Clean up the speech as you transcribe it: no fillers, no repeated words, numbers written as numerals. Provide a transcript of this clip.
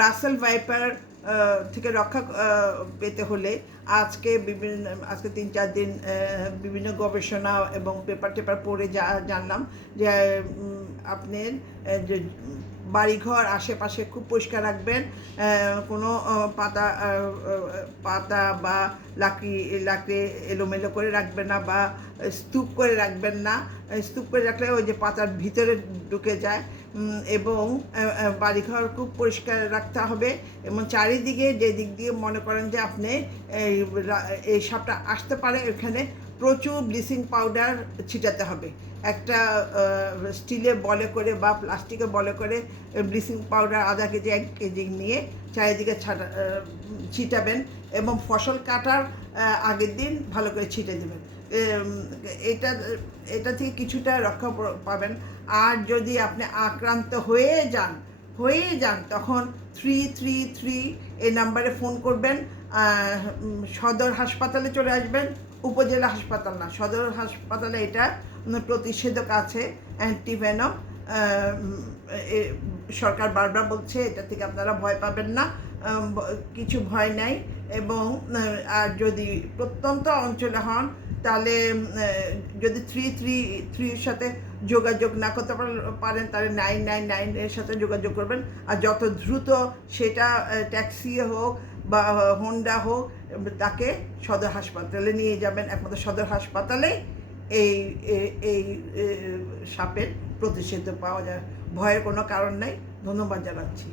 Russell viper থেকে রক্ষা পেতে হলে আজকে 3-4 দিন বিভিন্ন গবেষণা এবং পেপার টেপার পড়ে জানলাম যে আপনার যে বাড়িঘর আশেপাশে খুব পরিষ্কার রাখবেন, কোনো পাতা বা লাকড়ি এলোমেলো করে রাখবেন না, বা স্তূপ করে রাখবেন না। স্তূপ করে রাখলে ওই যে পাতার ভিতরে ঢুকে যায়। এবং বাড়িঘর খুব পরিষ্কার রাখতে হবে, এবং চারিদিকে যে দিক দিয়ে মনে করেন যে আপনি এই সাপটা আসতে পারে এখানে প্রচুর ব্লিচিং পাউডার ছিটাতে হবে। একটা স্টিলের বলে করে বা প্লাস্টিকের বলে করে ব্লিচিং পাউডার আধা কেজি 1 কেজি নিয়ে চারিদিকে ছিটাবেন, এবং ফসল কাটার আগের দিন ভালো করে ছিটে দেবেন। এটা থেকে কিছুটা রক্ষা পাবেন। আর যদি আপনি আক্রান্ত হয়ে যান তখন 333 এই নাম্বারে ফোন করবেন। সদর হাসপাতালে চলে আসবেন, উপজেলা হাসপাতাল না, সদর হাসপাতালে এটা প্রতিষেধক আছে, অ্যান্টিভেনম। সরকার বারবার বলছে এটা থেকে আপনারা ভয় পাবেন না, কিছু ভয় নাই। এবং আর যদি প্রত্যন্ত অঞ্চলে হন তাহলে যদি 333 সাথে যোগাযোগ না করতে পারেন তাহলে 999 এর সাথে যোগাযোগ করবেন। আর যত দ্রুত সেটা ট্যাক্সি হোক বা হোন্ডা হোক তাকে সদর হাসপাতালে নিয়ে যাবেন। একমাত্র সদর হাসপাতালে এই এই সাপের প্রতিষেধক পাওয়া যায়। ভয়ের কোনো কারণ নাই। ধন্যবাদ জানাচ্ছি।